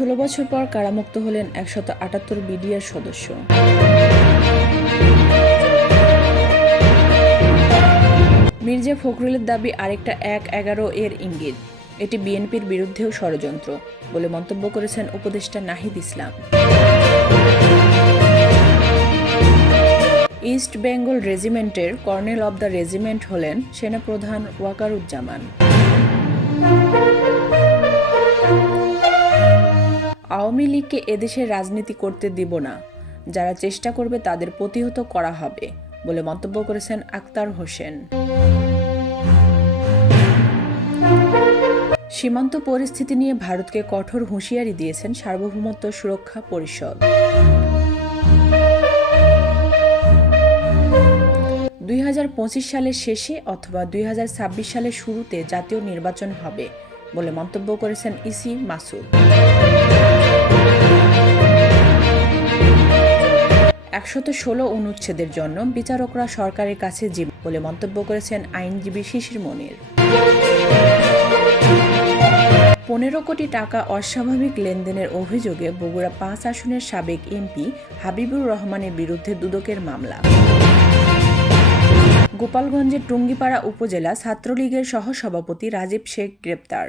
16 বছর পর কারামুক্ত হলেন 178 বিডিআর সদস্য। মির্জা ফখরুলের দাবি আরেকটা 1-11 এর ইঙ্গিত, এটি বিএনপির বিরুদ্ধেও ষড়যন্ত্র বলে মন্তব্য করেছেন উপদেষ্টা নাহিদ ইসলাম। ইস্ট বেঙ্গল রেজিমেন্টের কর্নেল অব দ্য রেজিমেন্ট হলেন সেনাপ্রধান ওয়াকারুজ্জামান। আওয়ামী লীগকে এদেশের রাজনীতি করতে দিব না, যারা চেষ্টা করবে তাদের প্রতিহত করা হবে বলে মন্তব্য করেছেন আক্তার হোসেন। সীমান্ত পরিস্থিতি নিয়ে ভারতকে কঠোর হুঁশিয়ারি দিয়েছেন সার্বভৌমত্ব সুরক্ষা পরিষদ। 2025 সালের শেষে অথবা 2026 সালের শুরুতে জাতীয় নির্বাচন হবে বলে মন্তব্য করেছেন ইসি মাসুদ। 116 অনুচ্ছেদের জন্য বিচারকরা সরকারের কাছে জীবন বলে মন্তব্য করেছেন আইনজীবী শিশির মনির। 15 কোটি টাকা অস্বাভাবিক লেনদেনের অভিযোগে বগুড়া 5 আসনের সাবেক এমপি হাবিবুর রহমানের বিরুদ্ধে দুদকের মামলা। গোপালগঞ্জের টুঙ্গিপাড়া উপজেলা ছাত্রলীগের সহসভাপতি রাজীব শেখ গ্রেপ্তার।